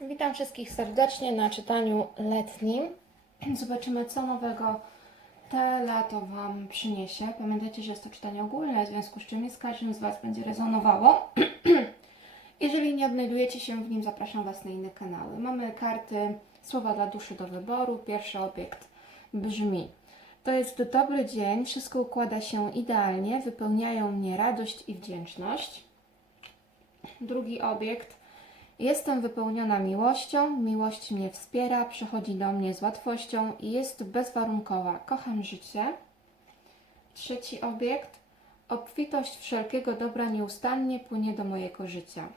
Witam wszystkich serdecznie na czytaniu letnim. Zobaczymy, co nowego te lato Wam przyniesie. Pamiętajcie, że jest to czytanie ogólne, w związku z czym z każdym z Was będzie rezonowało. Jeżeli nie odnajdujecie się w nim, zapraszam Was na inne kanały. Mamy karty Słowa dla duszy do wyboru. Pierwszy obiekt brzmi: To jest dobry dzień, wszystko układa się idealnie, wypełniają mnie radość i wdzięczność. Drugi obiekt Jestem wypełniona miłością, miłość mnie wspiera, przychodzi do mnie z łatwością i jest bezwarunkowa. Kocham życie. Trzeci obiekt. Obfitość wszelkiego dobra nieustannie płynie do mojego życia.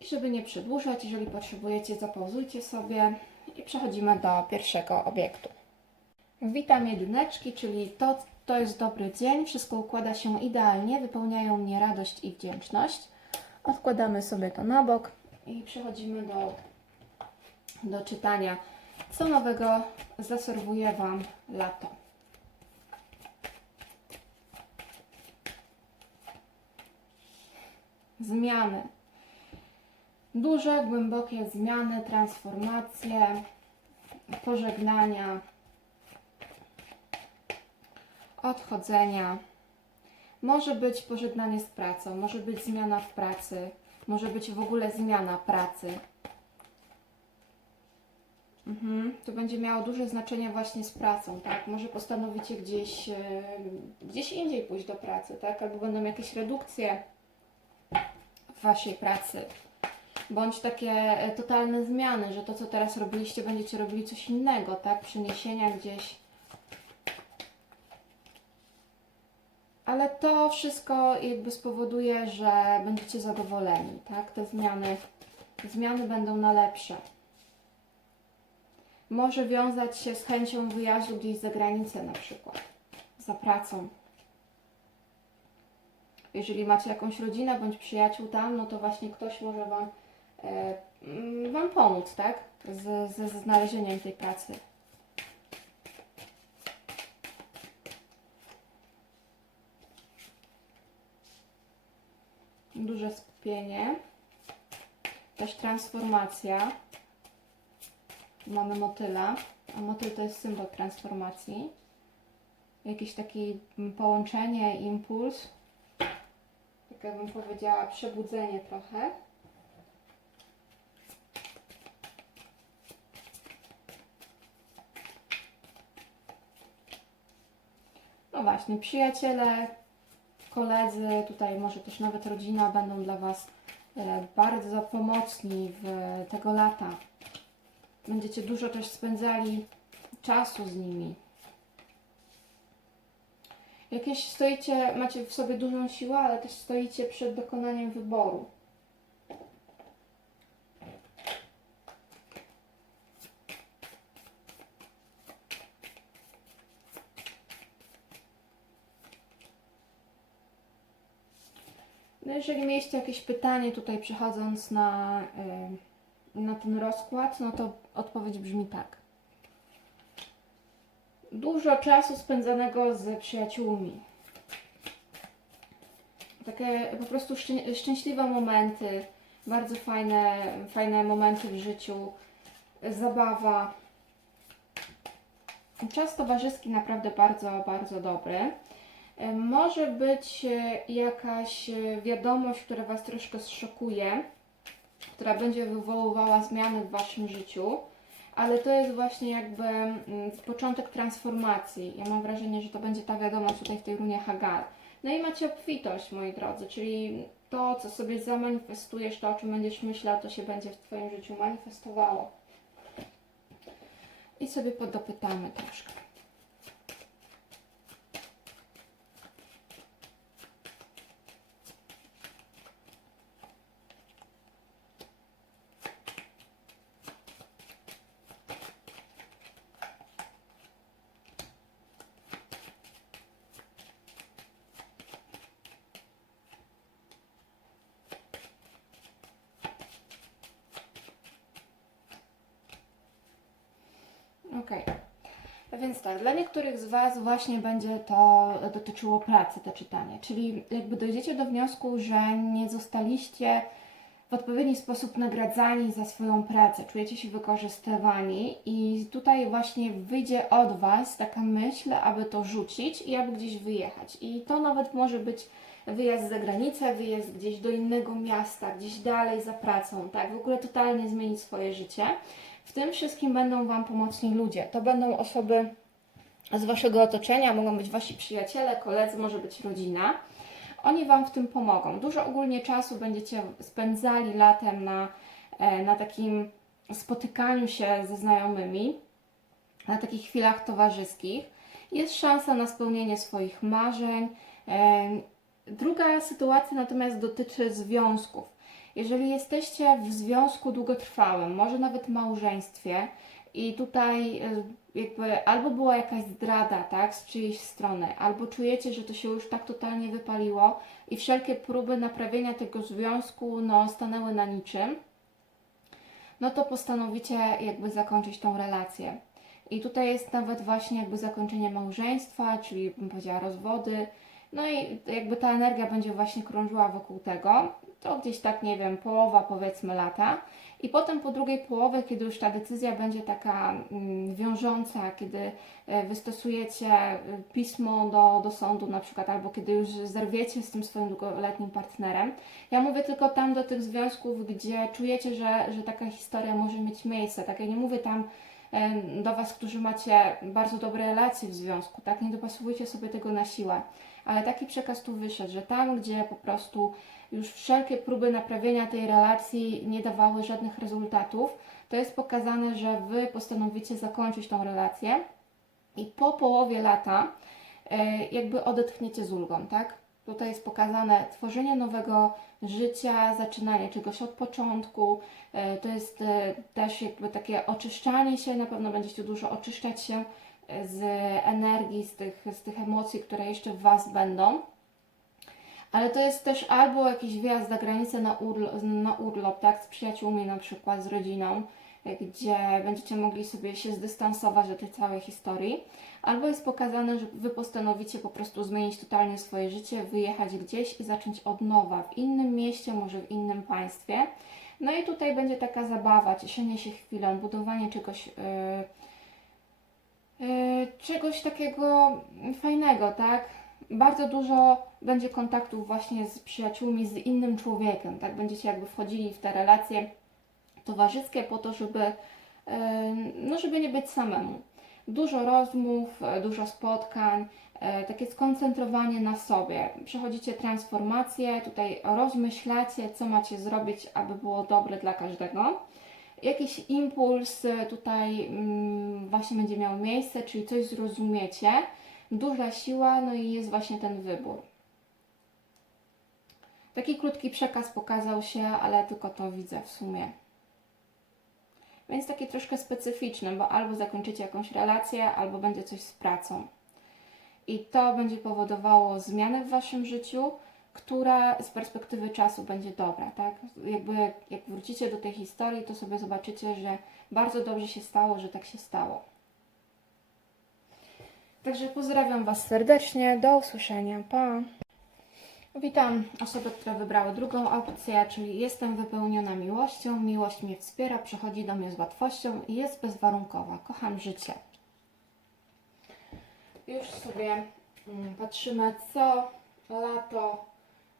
I żeby nie przedłużać, jeżeli potrzebujecie, zapauzujcie sobie i przechodzimy do pierwszego obiektu. Witam jedyneczki, czyli to, to jest dobry dzień, wszystko układa się idealnie, wypełniają mnie radość i wdzięczność. Odkładamy sobie to na bok i przechodzimy do, do czytania, co nowego zaserwuje Wam lato. Zmiany. Duże, głębokie zmiany, transformacje, pożegnania, odchodzenia. Może być pożegnanie z pracą, może być zmiana w pracy, może być w ogóle zmiana pracy. Mhm. To będzie miało duże znaczenie właśnie z pracą, tak? Może postanowicie gdzieś, e, gdzieś indziej pójść do pracy, tak? Albo będą jakieś redukcje w Waszej pracy. Bądź takie e, totalne zmiany, że to, co teraz robiliście, będziecie robili coś innego, tak? Przeniesienia gdzieś ale to wszystko jakby spowoduje, że będziecie zadowoleni, tak? Te zmiany, zmiany będą na lepsze. Może wiązać się z chęcią wyjazdu gdzieś za granicę na przykład, za pracą. Jeżeli macie jakąś rodzinę bądź przyjaciół tam, no to właśnie ktoś może Wam, e, mm, wam pomóc, tak? Z, ze znalezieniem tej pracy. Duże skupienie, też transformacja. Mamy motyla, a motyl to jest symbol transformacji. Jakieś takie połączenie, impuls. Tak jakbym powiedziała, przebudzenie trochę. No właśnie, przyjaciele, koledzy, tutaj może też nawet rodzina będą dla Was e, bardzo pomocni w tego lata. Będziecie dużo też spędzali czasu z nimi. Jakieś stoicie, macie w sobie dużą siłę, ale też stoicie przed dokonaniem wyboru. No jeżeli mieliście jakieś pytanie tutaj przechodząc na, y, na ten rozkład, no to odpowiedź brzmi tak. Dużo czasu spędzonego z przyjaciółmi. Takie po prostu szczę- szczęśliwe momenty, bardzo fajne, fajne momenty w życiu, zabawa. Czas towarzyski naprawdę bardzo, bardzo dobry. E, Może być e, jakaś e, wiadomość, która Was troszkę zszokuje, która będzie wywoływała zmiany w Waszym życiu, ale to jest właśnie jakby mm, początek transformacji. Ja mam wrażenie, że to będzie ta wiadomość tutaj w tej runie Hagar. No i macie obfitość, moi drodzy, czyli to, co sobie zamanifestujesz, to, o czym będziesz myślał, to się będzie w Twoim życiu manifestowało. I sobie podopytamy troszkę. Okej. Więc tak, dla niektórych z Was właśnie będzie to dotyczyło pracy, to czytanie. Czyli jakby dojdziecie do wniosku, że nie zostaliście w odpowiedni sposób nagradzani za swoją pracę, czujecie się wykorzystywani i tutaj właśnie wyjdzie od Was taka myśl, aby to rzucić i aby gdzieś wyjechać. I to nawet może być wyjazd za granicę, wyjazd gdzieś do innego miasta, gdzieś dalej za pracą, tak? W ogóle totalnie zmienić swoje życie. W tym wszystkim będą Wam pomocni ludzie. To będą osoby z Waszego otoczenia, mogą być Wasi przyjaciele, koledzy, może być rodzina. Oni Wam w tym pomogą. Dużo ogólnie czasu będziecie spędzali latem na, e, na takim spotykaniu się ze znajomymi, na takich chwilach towarzyskich. Jest szansa na spełnienie swoich marzeń. E, Druga sytuacja natomiast dotyczy związków. Jeżeli jesteście w związku długotrwałym, może nawet małżeństwie, i tutaj y, jakby albo była jakaś zdrada, tak, z czyjejś strony, albo czujecie, że to się już tak totalnie wypaliło i wszelkie próby naprawienia tego związku, no, stanęły na niczym, no to postanowicie jakby zakończyć tą relację. I tutaj jest nawet właśnie jakby zakończenie małżeństwa, czyli bym powiedziała rozwody, no i jakby ta energia będzie właśnie krążyła wokół tego, to gdzieś tak, nie wiem, połowa powiedzmy lata. I potem po drugiej połowie, kiedy już ta decyzja będzie taka mm, wiążąca, kiedy e, wystosujecie e, pismo do, do sądu na przykład, albo kiedy już zerwiecie z tym swoim długoletnim partnerem. Ja mówię tylko tam do tych związków, gdzie czujecie, że, że taka historia może mieć miejsce. Tak, ja nie mówię tam e, do Was, którzy macie bardzo dobre relacje w związku, tak? Nie dopasowujcie sobie tego na siłę. Ale taki przekaz tu wyszedł, że tam, gdzie po prostu już wszelkie próby naprawienia tej relacji nie dawały żadnych rezultatów, to jest pokazane, że Wy postanowicie zakończyć tą relację i po połowie lata e, jakby odetchniecie z ulgą, tak? Tutaj jest pokazane tworzenie nowego życia, zaczynanie czegoś od początku. E, To jest e, też jakby takie oczyszczanie się, na pewno będziecie dużo oczyszczać się z energii, z tych, z tych emocji, które jeszcze w Was będą. Ale to jest też albo jakiś wyjazd za granicę na urlop, na urlop tak, z przyjaciółmi na przykład, z rodziną, gdzie będziecie mogli sobie się zdystansować do tej całej historii, albo jest pokazane, że Wy postanowicie po prostu zmienić totalnie swoje życie, wyjechać gdzieś i zacząć od nowa, w innym mieście, może w innym państwie. No i tutaj będzie taka zabawa, cieszenie się chwilą, budowanie czegoś... Yy, czegoś takiego fajnego, tak? Bardzo dużo będzie kontaktów właśnie z przyjaciółmi, z innym człowiekiem, tak? Będziecie jakby wchodzili w te relacje towarzyskie po to, żeby, no żeby nie być samemu. Dużo rozmów, dużo spotkań, e, takie skoncentrowanie na sobie. Przechodzicie transformację, tutaj rozmyślacie, co macie zrobić, aby było dobre dla każdego jakiś impuls tutaj mm, właśnie będzie miał miejsce, czyli coś zrozumiecie, duża siła, no i jest właśnie ten wybór. Taki krótki przekaz pokazał się, ale tylko to widzę w sumie. Więc taki troszkę specyficzny, bo albo zakończycie jakąś relację, albo będzie coś z pracą. I to będzie powodowało zmianę w waszym życiu, która z perspektywy czasu będzie dobra, tak? Jakby jak wrócicie do tej historii, to sobie zobaczycie, że bardzo dobrze się stało, że tak się stało. Także pozdrawiam Was serdecznie, do usłyszenia, pa! Witam osoby, które wybrały drugą opcję, czyli jestem wypełniona miłością, miłość mnie wspiera, przychodzi do mnie z łatwością i jest bezwarunkowa, kocham życie. Już sobie mm, patrzymy, co lato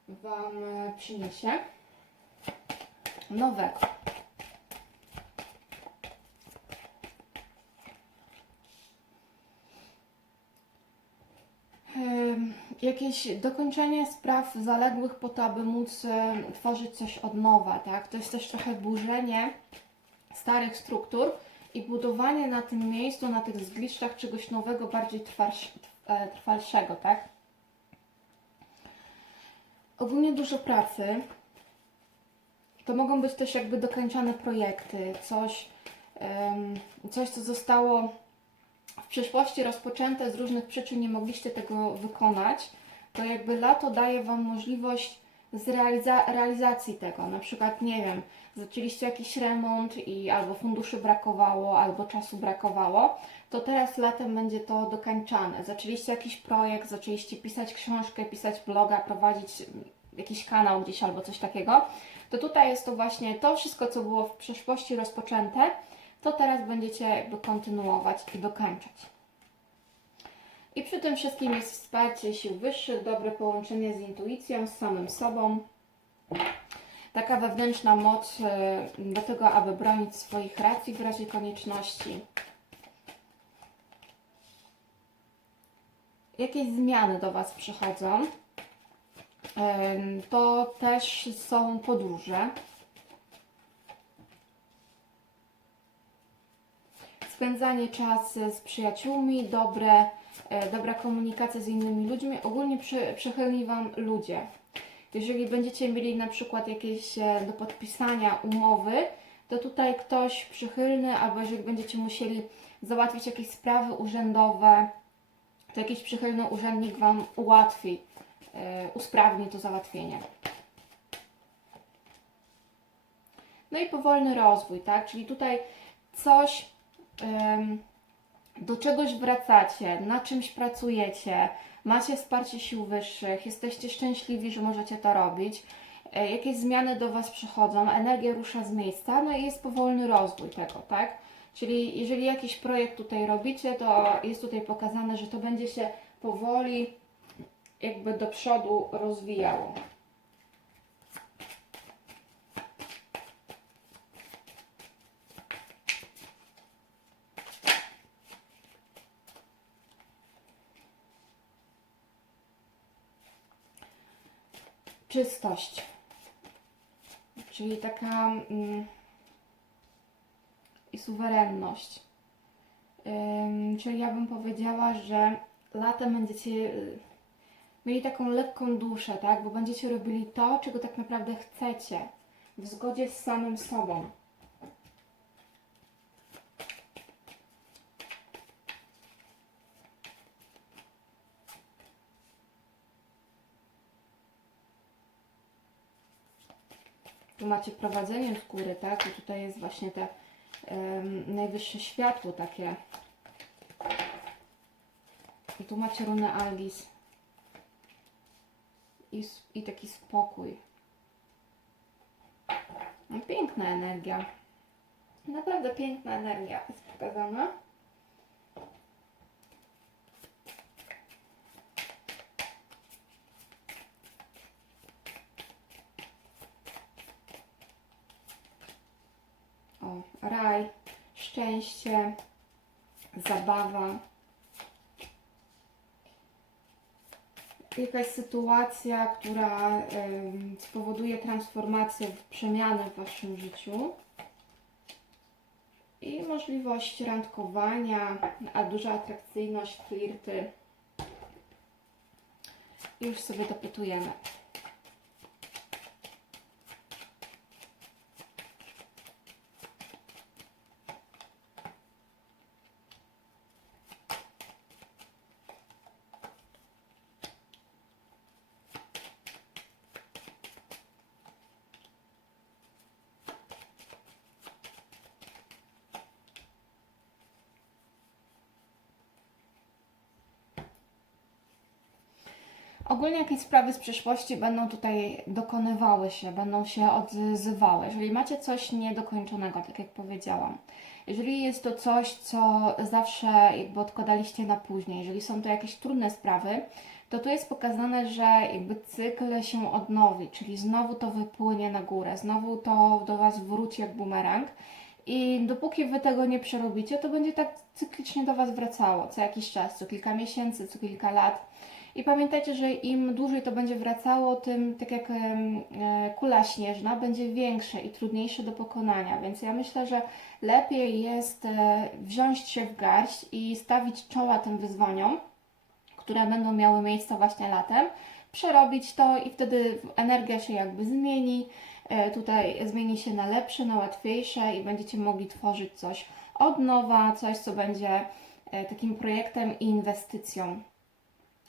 Wam przyniesie nowego. Jakieś dokończenie spraw zaległych po to, aby móc e, tworzyć coś od nowa, tak? To jest też trochę burzenie starych struktur i budowanie na tym miejscu, na tych zgliszczach czegoś nowego, bardziej e, trwalszego, tak? ogólnie dużo pracy. To mogą być też jakby dokończone projekty, coś, coś co zostało w przeszłości rozpoczęte, z różnych przyczyn nie mogliście tego wykonać. To jakby lato daje Wam możliwość zrealiza- realizacji tego. Na przykład, nie wiem, zaczęliście jakiś remont i albo funduszy brakowało, albo czasu brakowało, to teraz latem będzie to dokańczane. Zaczęliście jakiś projekt, zaczęliście pisać książkę, pisać bloga, prowadzić jakiś kanał gdzieś albo coś takiego, to tutaj jest to właśnie to wszystko, co było w przeszłości rozpoczęte, to teraz będziecie jakby kontynuować i dokończać. I przy tym wszystkim jest wsparcie sił wyższych, dobre połączenie z intuicją, z samym sobą. Taka wewnętrzna moc y, do tego, aby bronić swoich racji w razie konieczności. Jakieś zmiany do Was przychodzą. Ym, To też są podróże. Spędzanie czasu z przyjaciółmi, dobre, e, dobra komunikacja z innymi ludźmi, ogólnie przy, przychylni Wam ludzie. Jeżeli będziecie mieli na przykład jakieś e, do podpisania umowy, to tutaj ktoś przychylny, albo jeżeli będziecie musieli załatwić jakieś sprawy urzędowe, to jakiś przychylny urzędnik Wam ułatwi, e, usprawni to załatwienie. No i powolny rozwój, tak? Czyli tutaj coś do czegoś wracacie, na czymś pracujecie, macie wsparcie sił wyższych, jesteście szczęśliwi, że możecie to robić, e, jakieś zmiany do Was przychodzą, energia rusza z miejsca, no i jest powolny rozwój tego, tak? Czyli jeżeli jakiś projekt tutaj robicie, to jest tutaj pokazane, że to będzie się powoli jakby do przodu rozwijało. Czystość. Czyli taka mm, i suwerenność. Ym, czyli ja bym powiedziała, że latem będziecie y, mieli taką lekką duszę, tak? Bo będziecie robili to, czego tak naprawdę chcecie, w zgodzie z samym sobą. Tu macie prowadzenie z góry, tak? I tutaj jest właśnie te em, najwyższe światło takie. I tu macie runę Algis. I, I taki spokój. No, piękna energia. Naprawdę piękna energia jest pokazana. O, raj, szczęście, zabawa. Jakaś sytuacja, która spowoduje transformację, przemianę w Waszym życiu. I możliwość randkowania, a duża atrakcyjność, flirty. Już sobie dopytujemy. Ogólnie jakieś sprawy z przeszłości będą tutaj dokonywały się, będą się odzywały. Jeżeli macie coś niedokończonego, tak jak powiedziałam, jeżeli jest to coś, co zawsze jakby odkładaliście na później, jeżeli są to jakieś trudne sprawy, to tu jest pokazane, że jakby cykl się odnowi, czyli znowu to wypłynie na górę, znowu to do Was wróci jak bumerang. I dopóki Wy tego nie przerobicie, to będzie tak cyklicznie do Was wracało, co jakiś czas, co kilka miesięcy, co kilka lat. I pamiętajcie, że im dłużej to będzie wracało, tym tak jak e, kula śnieżna będzie większe i trudniejsze do pokonania. Więc ja myślę, że lepiej jest e, wziąć się w garść i stawić czoła tym wyzwaniom, które będą miały miejsce właśnie latem, przerobić to i wtedy energia się jakby zmieni. E, Tutaj zmieni się na lepsze, na łatwiejsze i będziecie mogli tworzyć coś od nowa, coś, co będzie takim projektem i inwestycją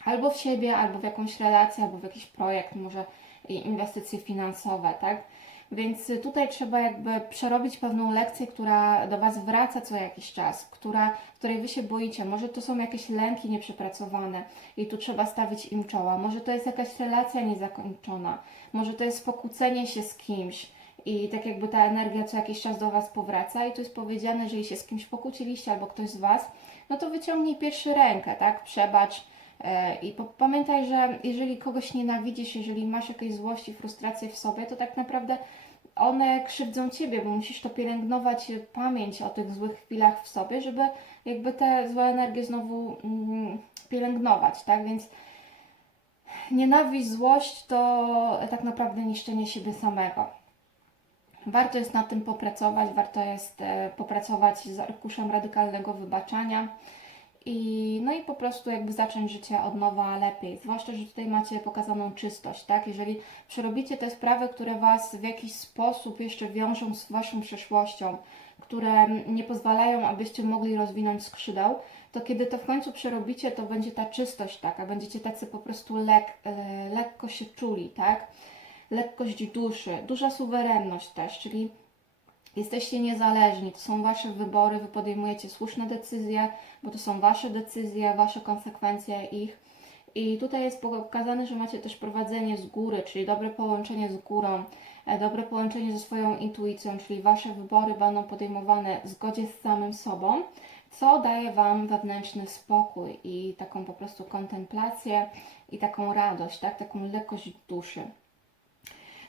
albo w siebie, albo w jakąś relację, albo w jakiś projekt, może inwestycje finansowe, tak? Więc tutaj trzeba jakby przerobić pewną lekcję, która do Was wraca co jakiś czas, która, której Wy się boicie. Może to są jakieś lęki nieprzepracowane i tu trzeba stawić im czoła. Może to jest jakaś relacja niezakończona. Może to jest pokłócenie się z kimś i tak jakby ta energia co jakiś czas do Was powraca i tu jest powiedziane, że jeżeli się z kimś pokłóciliście albo ktoś z Was, no to wyciągnij pierwszy rękę, tak? Przebacz, I po- pamiętaj, że jeżeli kogoś nienawidzisz, jeżeli masz jakieś złość i frustrację w sobie, to tak naprawdę one krzywdzą ciebie, bo musisz to pielęgnować e, pamięć o tych złych chwilach w sobie, żeby jakby te złe energie znowu mm, pielęgnować, tak? Więc nienawiść, złość to tak naprawdę niszczenie siebie samego. Warto jest nad tym popracować, warto jest e, popracować z arkuszem radykalnego wybaczania. I, no i po prostu jakby zacząć życie od nowa lepiej. Zwłaszcza, że tutaj macie pokazaną czystość, tak? Jeżeli przerobicie te sprawy, które Was w jakiś sposób jeszcze wiążą z Waszą przeszłością, które nie pozwalają, abyście mogli rozwinąć skrzydeł, to kiedy to w końcu przerobicie, to będzie ta czystość taka, będziecie tacy po prostu lek, e, lekko się czuli, tak? Lekkość duszy, duża suwerenność też, czyli Jesteście niezależni, to są Wasze wybory, Wy podejmujecie słuszne decyzje, bo to są Wasze decyzje, Wasze konsekwencje ich. I tutaj jest pokazane, że macie też prowadzenie z góry, czyli dobre połączenie z górą, e, dobre połączenie ze swoją intuicją, czyli Wasze wybory będą podejmowane w zgodzie z samym sobą, co daje Wam wewnętrzny spokój i taką po prostu kontemplację i taką radość, tak? taką lekkość duszy.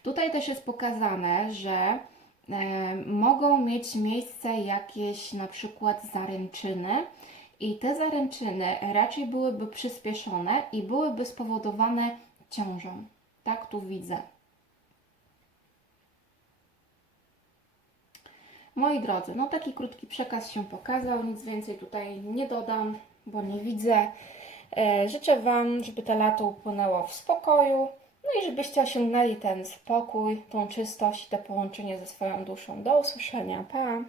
Tutaj też jest pokazane, że mogą mieć miejsce jakieś na przykład zaręczyny i te zaręczyny raczej byłyby przyspieszone i byłyby spowodowane ciążą. Tak tu widzę. Moi drodzy, no taki krótki przekaz się pokazał, nic więcej tutaj nie dodam, bo nie widzę. E, życzę Wam, żeby to lato upłynęło w spokoju, no i żebyście osiągnęli ten spokój, tą czystość, to połączenie ze swoją duszą. Do usłyszenia. Pa!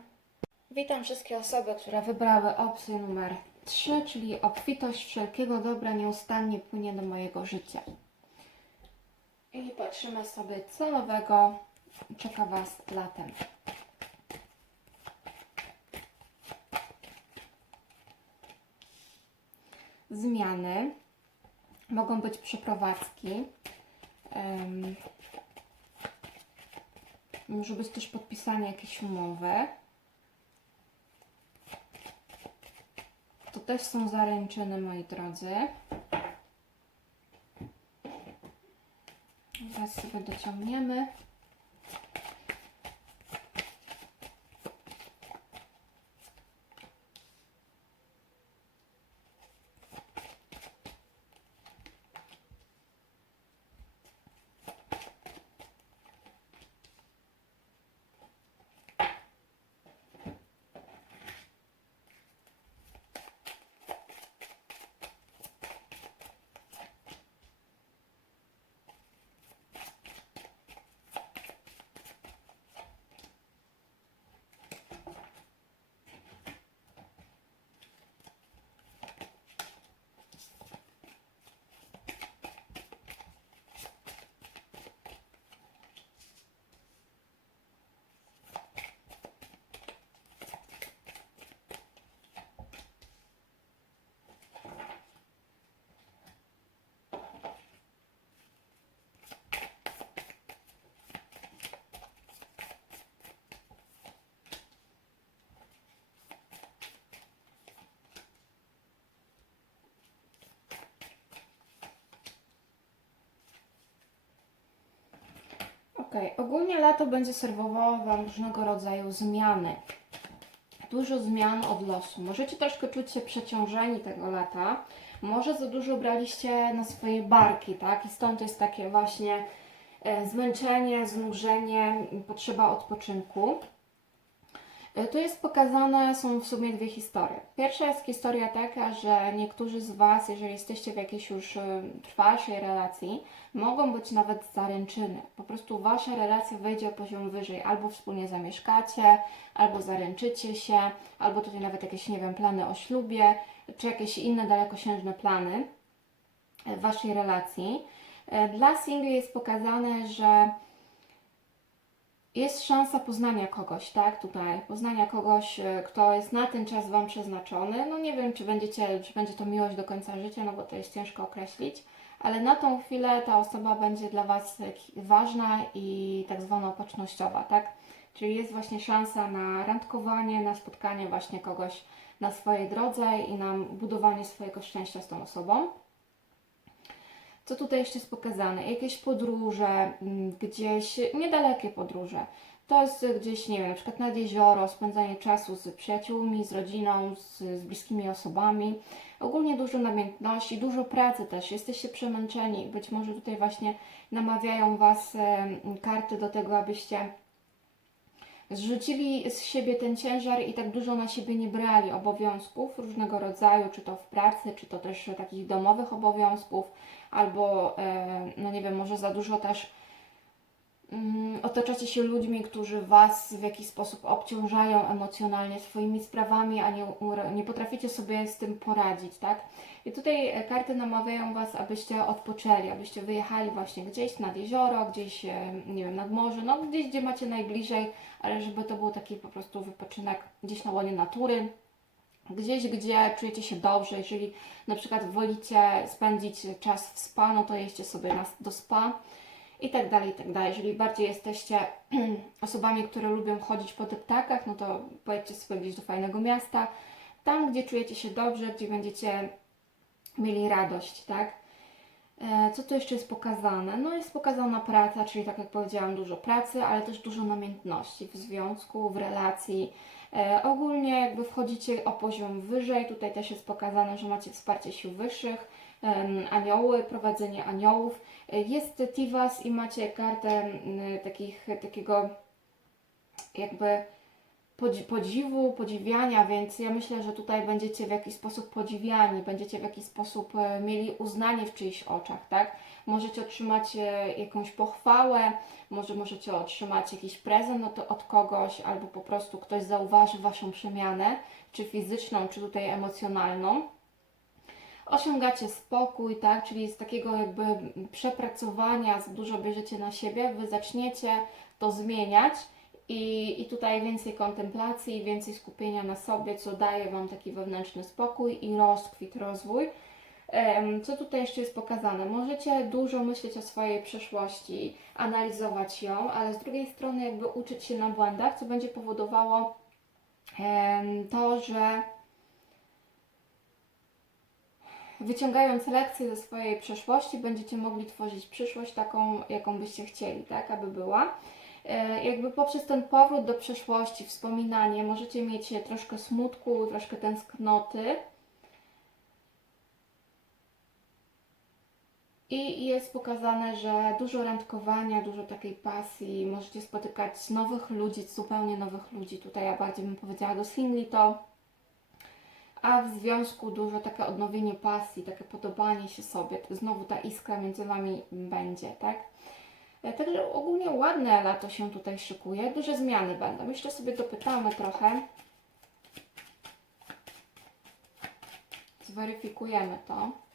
Witam wszystkie osoby, które wybrały opcję numer 3, czyli obfitość wszelkiego dobra nieustannie płynie do mojego życia. I patrzymy sobie, co nowego czeka Was latem. Zmiany mogą być przeprowadzki. Em, może być też podpisanie jakiejś umowy. To też są zaręczyny, moi drodzy. Teraz sobie dociągniemy. Ogólnie lato będzie serwowało Wam różnego rodzaju zmiany. Dużo zmian od losu. Możecie troszkę czuć się przeciążeni tego lata. Może za dużo braliście na swoje barki, tak? I stąd jest takie właśnie e, zmęczenie, znużenie, potrzeba odpoczynku. E, Tu jest pokazane, są w sumie dwie historie. Pierwsza jest historia taka, że niektórzy z Was, jeżeli jesteście w jakiejś już e, trwalszej relacji, mogą być nawet zaręczyny. Po prostu Wasza relacja wejdzie o poziom wyżej. Albo wspólnie zamieszkacie, albo zaręczycie się, albo tutaj nawet jakieś, nie wiem, plany o ślubie, czy jakieś inne dalekosiężne plany w Waszej relacji. E, Dla singli jest pokazane, że jest szansa poznania kogoś, tak, tutaj, poznania kogoś, e, kto jest na ten czas Wam przeznaczony. No nie wiem, czy będziecie, czy będzie to miłość do końca życia, no bo to jest ciężko określić, ale na tą chwilę ta osoba będzie dla Was e, ważna i tak zwana opatrznościowa, tak? Czyli jest właśnie szansa na randkowanie, na spotkanie właśnie kogoś na swojej drodze i na budowanie swojego szczęścia z tą osobą. Co tutaj jeszcze jest pokazane? Jakieś podróże, mm, gdzieś niedalekie podróże. To jest gdzieś, nie wiem, na przykład nad jezioro, spędzanie czasu z przyjaciółmi, z rodziną, z, z bliskimi osobami. Ogólnie dużo namiętności, dużo pracy też. Jesteście przemęczeni. Być może tutaj właśnie namawiają Was karty do tego, abyście zrzucili z siebie ten ciężar i tak dużo na siebie nie brali obowiązków różnego rodzaju, czy to w pracy, czy to też takich domowych obowiązków, albo, e, no nie wiem, może za dużo też mm, otaczacie się ludźmi, którzy Was w jakiś sposób obciążają emocjonalnie swoimi sprawami, a nie, nie potraficie sobie z tym poradzić, tak? I tutaj e, karty namawiają Was, abyście odpoczęli, abyście wyjechali właśnie gdzieś nad jezioro, gdzieś, e, nie wiem, nad morze, no gdzieś, gdzie macie najbliżej, ale żeby to był taki po prostu wypoczynek gdzieś na łonie natury, gdzieś, gdzie czujecie się dobrze. Jeżeli na przykład wolicie spędzić czas w spa, no to jeźdźcie sobie na, do spa i tak dalej, i tak dalej. Jeżeli bardziej jesteście osobami, które lubią chodzić po deptakach, no to pojedźcie sobie gdzieś do fajnego miasta, tam, gdzie czujecie się dobrze, gdzie będziecie mieli radość, tak? E, Co tu jeszcze jest pokazane? No jest pokazana praca, czyli tak jak powiedziałam, dużo pracy, ale też dużo namiętności w związku, w relacji. E, ogólnie jakby wchodzicie o poziom wyżej, tutaj też jest pokazane, że macie wsparcie sił wyższych, anioły, prowadzenie aniołów. E, jest Tivas i macie kartę takich, takiego jakby podziwu, podziwiania, więc ja myślę, że tutaj będziecie w jakiś sposób podziwiani, będziecie w jakiś sposób e, mieli uznanie w czyichś oczach, tak? Możecie otrzymać e, jakąś pochwałę, może możecie otrzymać jakiś prezent od, od kogoś, albo po prostu ktoś zauważy Waszą przemianę, czy fizyczną, czy tutaj emocjonalną osiągacie spokój, tak? Czyli z takiego jakby przepracowania z dużo bierzecie na siebie, wy zaczniecie to zmieniać i, i tutaj więcej kontemplacji, więcej skupienia na sobie, co daje Wam taki wewnętrzny spokój i rozkwit, rozwój. Co tutaj jeszcze jest pokazane? Możecie dużo myśleć o swojej przeszłości, analizować ją, ale z drugiej strony jakby uczyć się na błędach, co będzie powodowało to, że wyciągając lekcje ze swojej przeszłości, będziecie mogli tworzyć przyszłość taką, jaką byście chcieli, tak, aby była. E, Jakby poprzez ten powrót do przeszłości, wspominanie, możecie mieć troszkę smutku, troszkę tęsknoty. I jest pokazane, że dużo randkowania, dużo takiej pasji, możecie spotykać nowych ludzi, zupełnie nowych ludzi. Tutaj ja bardziej bym powiedziała do singli to, a w związku dużo takie odnowienie pasji, takie podobanie się sobie, znowu ta iskra między Wami będzie, tak? Także ogólnie ładne lato się tutaj szykuje, duże zmiany będą. Jeszcze sobie dopytamy trochę. Zweryfikujemy to.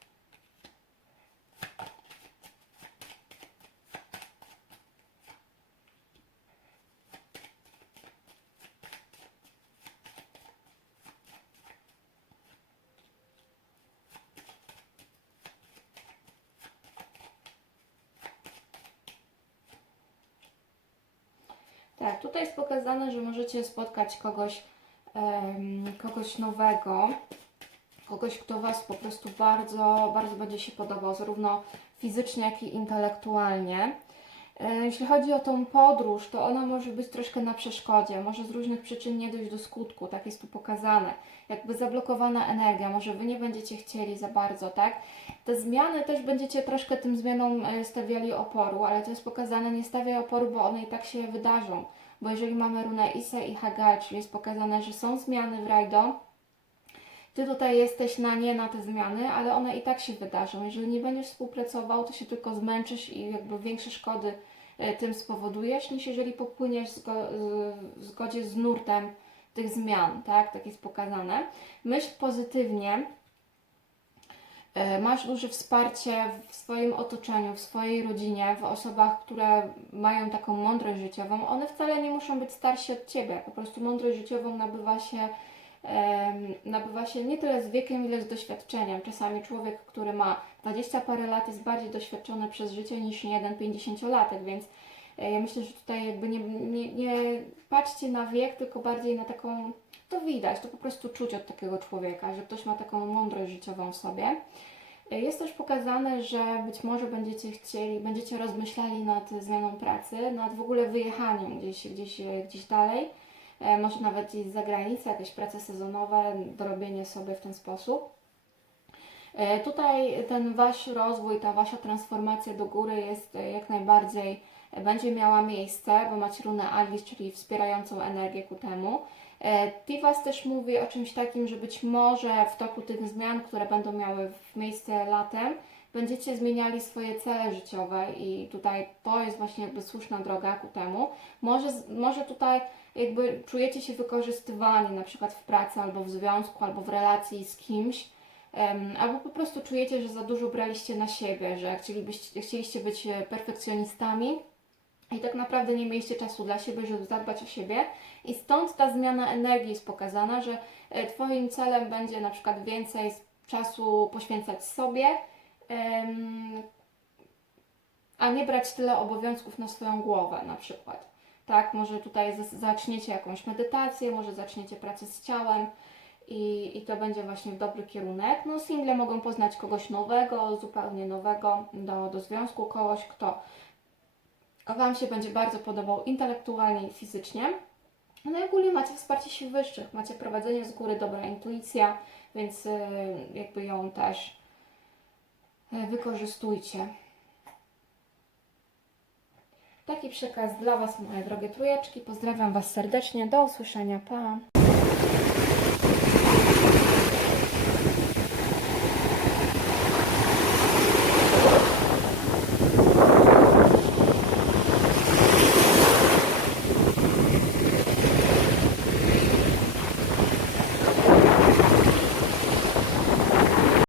Tak, tutaj jest pokazane, że możecie spotkać kogoś, kogoś nowego, kogoś, kto Was po prostu bardzo, bardzo będzie się podobał, zarówno fizycznie, jak i intelektualnie. E, Jeśli chodzi o tą podróż, to ona może być troszkę na przeszkodzie, może z różnych przyczyn nie dojść do skutku, tak jest tu pokazane. Jakby zablokowana energia, może Wy nie będziecie chcieli za bardzo, tak? Te zmiany też będziecie troszkę tym zmianom e, stawiali oporu, ale to jest pokazane, nie stawiaj oporu, bo one i tak się wydarzą. Bo jeżeli mamy runę Isa i Hagal, czyli jest pokazane, że są zmiany w Rajdo, ty tutaj jesteś na nie na te zmiany, ale one i tak się wydarzą. Jeżeli nie będziesz współpracował, to się tylko zmęczysz i jakby większe szkody e, tym spowodujesz, niż jeżeli popłyniesz w zgodzie z nurtem tych zmian, tak? Tak jest pokazane. Myśl pozytywnie, Masz duże wsparcie w swoim otoczeniu, w swojej rodzinie, w osobach, które mają taką mądrość życiową. One wcale nie muszą być starsi od ciebie. Po prostu mądrość życiową nabywa się, nabywa się nie tyle z wiekiem, ile z doświadczeniem. Czasami człowiek, który ma 20 parę lat, jest bardziej doświadczony przez życie niż jeden 50-latek, więc e, ja myślę, że tutaj jakby nie, nie, nie patrzcie na wiek, tylko bardziej na taką. To widać, to po prostu czuć od takiego człowieka, że ktoś ma taką mądrość życiową w sobie. E, Jest też pokazane, że być może będziecie chcieli, będziecie rozmyślali nad zmianą pracy, nad w ogóle wyjechaniem gdzieś, gdzieś, e, gdzieś dalej, e, może nawet gdzieś za granicę, jakieś prace sezonowe, dorobienie sobie w ten sposób. Tutaj ten Wasz rozwój, ta Wasza transformacja do góry jest jak najbardziej, będzie miała miejsce, bo macie runę Alice, czyli wspierającą energię ku temu. E, Tivas też mówi o czymś takim, że być może w toku tych zmian, które będą miały miejsce latem, będziecie zmieniali swoje cele życiowe i tutaj to jest właśnie jakby słuszna droga ku temu. Może, może tutaj jakby czujecie się wykorzystywani na przykład w pracy albo w związku, albo w relacji z kimś, albo po prostu czujecie, że za dużo braliście na siebie, że chcielibyście, chcieliście być e, perfekcjonistami i tak naprawdę nie mieliście czasu dla siebie, żeby zadbać o siebie. I stąd ta zmiana energii jest pokazana, że e, Twoim celem będzie na przykład więcej czasu poświęcać sobie, a nie brać tyle obowiązków na swoją głowę na przykład. Tak, może tutaj zaczniecie jakąś medytację, może zaczniecie pracę z ciałem, i, i to będzie właśnie dobry kierunek. No, single mogą poznać kogoś nowego, zupełnie nowego do, do związku, kogoś, kto Wam się będzie bardzo podobał intelektualnie i fizycznie. No i ogólnie macie wsparcie sił wyższych, macie prowadzenie z góry, dobra intuicja, więc y, jakby ją też y, wykorzystujcie. Taki przekaz dla Was, moje drogie trójeczki. Pozdrawiam Was serdecznie. Do usłyszenia. Pa!